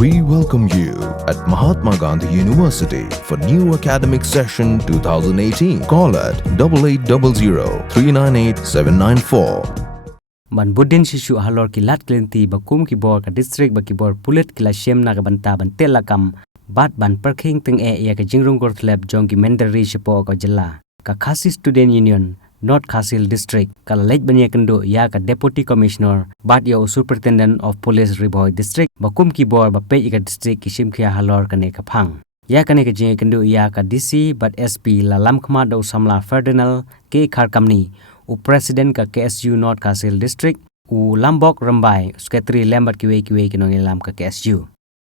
We welcome you at Mahatma Gandhi University for new academic session 2018. Call at 8800 398 794. Man budin shishu halor ki lat klenti bakum ki bor ka district ba ki bor pulet ki la shem na ka banta ban telakam bat ban parking ting ya ka jingrung kor lab jong ki mendari shipo ka jilla ka Khasi Student Union North Khasil District ka lej banya kendo ya ka Deputy Commissioner bat ya Superintendent of Police Bhoi District bakum ki bor ba pe ka district ki shimkhia halor kane ka phang ya kane ka jing kendo ya ka DC bat SP la lam khma do samla Ferdinand ke khar kamni u President ka KSU North Khasil District u Lambok Rambai Secretary Lambert kiwe kinong lam ka KSU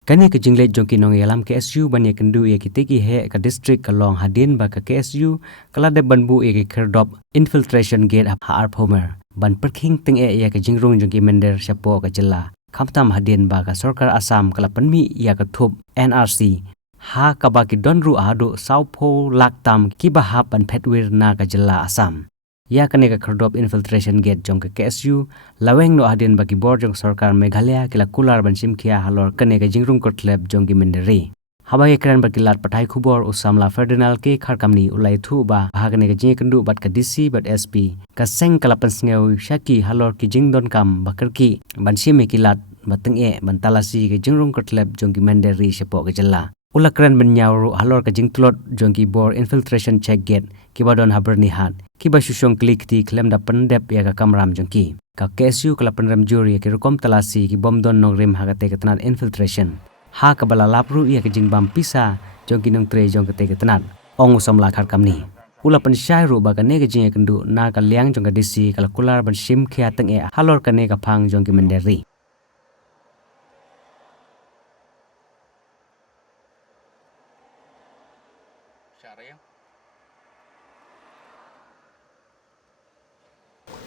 kane ka jingle jong kinong lam KSU banya kendu ya kiteki he ka district ka long hadin ba ka KSU kala de banbu e ka kerdop infiltration gate har homer ban parking ting ya ka jingrung jong ki mender shapo ka jilla khamtam hadin ba ka sarkar Assam kala panmi ya ka thup NRC ha ka ba ki donru adu saupo laktam ki ba ha ban phetwir na ka jilla Assam ya kane ka kerdop infiltration gate jong ka KSU laweng no adin bagi bor jong sarkar Meghalaya kila kular ban simkhia halor kane ka jingrung kotleb jong ki menderi haba ye kran bakilat pathai khubor usamla Ferdinand ke kharkamni ulai thu ba hagane ka jing kendu bat ka DC bat SP ka seng kala pansngeu shaki halor ki jingdon kam bakarki ban sime kilat bateng e ban talasi ka jingrung kotleb jong ki menderi shepo ka jalla ulakran benyauru halor ka jingtlot jong ki bor infiltration check gate kibadon Bynihat kiba shushong klikti klem da pendep ya ka kamram jongki ka KSU kala penram juri ki rukom talasi ki bomdon nongrim hagate ka tnat infiltration ha ka bala lapru ya ka jingbym pisa jongki nong trei jong ka te ka tnat ong samla khar kamni ula pen shai ru ba ka ne ka jing kendu na ka liang jong ka DC kala kular ban sim khia teng e halor ka ne ka phang jongki menderi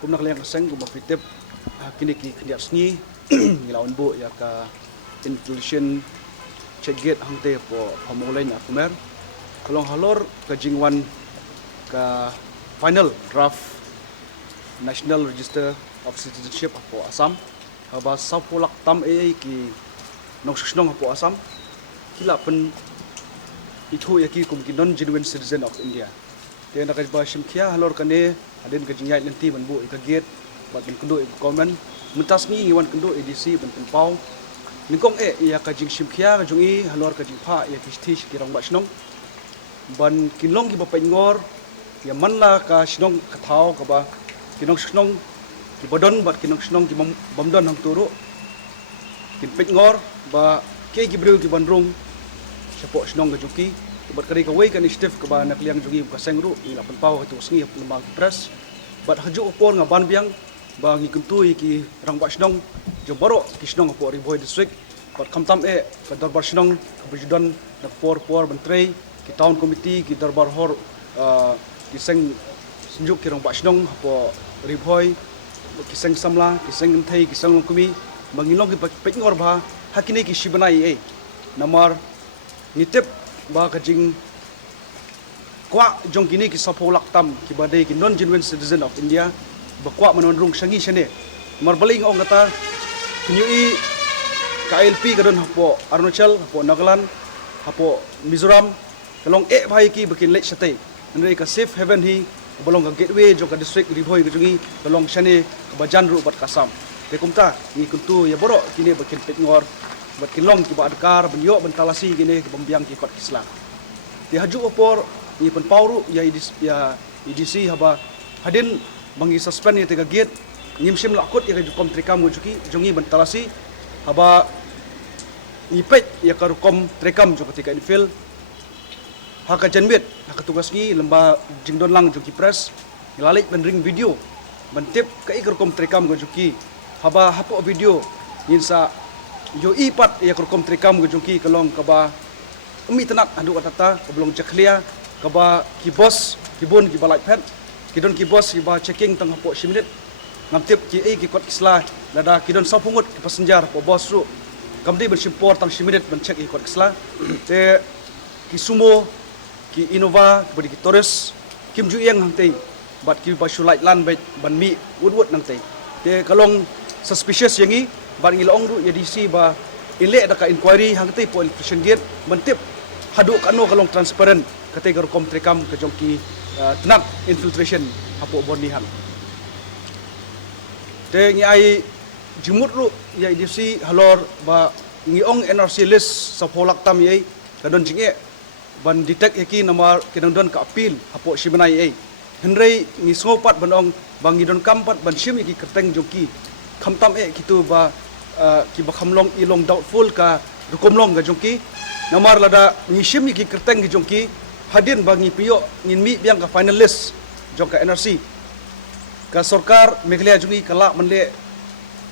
Kumnak liang kaseng ko mapitip kini ki kendiap sngi ngilawan bu ya ka infiltration check gate hangte po pamulai na kumer kalong halor ka jingwan ka final draft National Register of Citizenship po Assam haba sapulak tam ki nokshnong po Assam kila pen itu ya ki kum ki non genuine citizen of India dia nak ba simkhia halor kane adin ka jingai lenti ban bu ka gate bat bin kendo e comment mentas ni ngiwan kendo EDC ban pau ningkong ya ka jing simkhia ka jungi halor ka jing pha ya kisti ki rong ba snong ban kinlong ki ba pengor ya manla ka snong ka thau ka ba kinong snong ki bodon bat kinong snong ki bomdon hang turu kin pengor ba ke ki bril ki bandrung sapo snong ka juki bat kari ka way kan istif ka ba nakliang jungi ka sengru ila panpaw ka tusngi lemang press bat haju upon nga banbiang ba ngi kuntui ki rangba snong jo baro ki snong po Bhoi district bat khamtam ka darbar snong ka bujudan na por ban trei ki town committee ki darbar hor ki seng sinjuk ki rangba snong po Bhoi ki seng samla ki seng thei ki seng kumi mangilong ki pekngor ba hakine ki shibanai namar nitip ba ka jing kwa jong kini ki sapolak tam ki badai ki non genuine citizen of India ba kwa manonrung sangi sene marbaling ong kata kunyui KLP kadon hapo Arunachal hapo Nagaland hapo Mizoram kalong bhai ki bakin lech sate andre ka safe haven hi balong ka gateway jong ka district Bhoi jungi kalong sane ka bajan ru bat kasam te kumta ni kuntu ya boro kini bakin petngor bat kilong ki ba adkar benyo bentalasi gini bombiang ki kot islam ti haju opor ni pen pauru ya EDC haba hadin bangi suspend ni tega gate ngimsim lakut ya kom trekam ngujuki jongi bentalasi haba ipet ya karukom trekam jo ketika infil haka janbet haka tugas ni lemba jingdon lang joki press ngalalik benring video bentip kai karukom trekam ngujuki haba hapo video insa yo ipat ya kurkom trikam go jongki kalong kaba umi tenat adu atata kablong jaklia kaba ki boss kibun ki balai pet kidon ki boss ki ba checking tang hapo siminit ngamtip ki ki kot isla lada kidon sapungut ki passenger po boss ru kamdi ben simpor tang siminit ben check ki kot isla te ki sumo ki innova ki torres kim ju yang hangtei bat ki ba shulai lan ban mi wood nang tei te kalong suspicious yangi ban ngilong ru EDC ba inle da ka inquiry hang te po infiltration gate mentip hadu kano kalong transparent kate gar kom trekam ke jongki tnat infiltration hapo Bynihat te ngi ai jimut ru ya idisi halor ba ngiong NRC list sa polak tam ye kadon jinge ban detect eki nomor kinondon ka appeal hapo simanai ye henrei ngi sngopat banong bangi don kampat ban sim eki kerteng jongki khamtam kitu ba ki ba khamlong ilong doubtful ka rukomlong ga jongki namar lada ngishim ki kerteng gi jongki hadin bangi piyo ngin mi biang ka finalist jong ka NRC ka sarkar Meghalaya jungi kala manle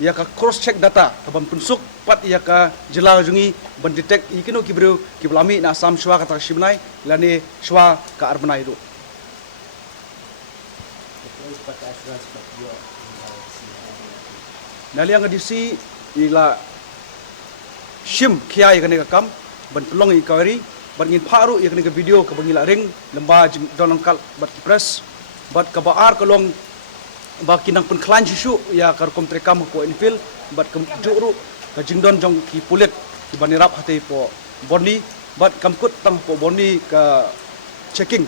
ya ka cross check data ka ban punsuk pat ya ka jela jungi ban detect ikino ki bro ki blami na sam shwa ka takshibnai lane shwa ka arbanai do naliang adisi ila shim kiai kane ka kam ban pelong i kawari ban ngin pharu i kane ka video ka bangila ring lamba donong kal bat press bat ka baar kalong ba kinang pun klan shu ya kar kom trekam ko infil bat kam juru ka jingdon jong ki pulet ki banirap hate po boni bat kamkut tang po boni ka checking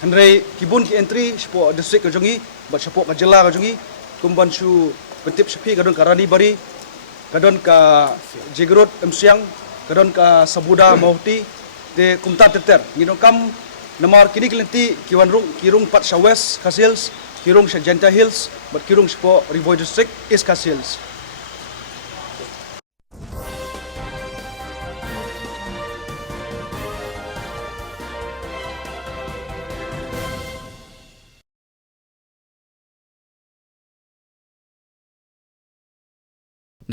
henrei kibun ki entry spo district ka jongi bat sapo ka jela ka jongi kumban shu pentip sepi kadon karani bari kadon ka jigrot emsiang kadon ka sabuda mauti de kumta teter ngidong kam namar kini kelenti kiwanrung kirung pat sawes kasils kirung Sajenta Hills but kirung spo Rivoy district is kasils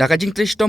Nakajing tristom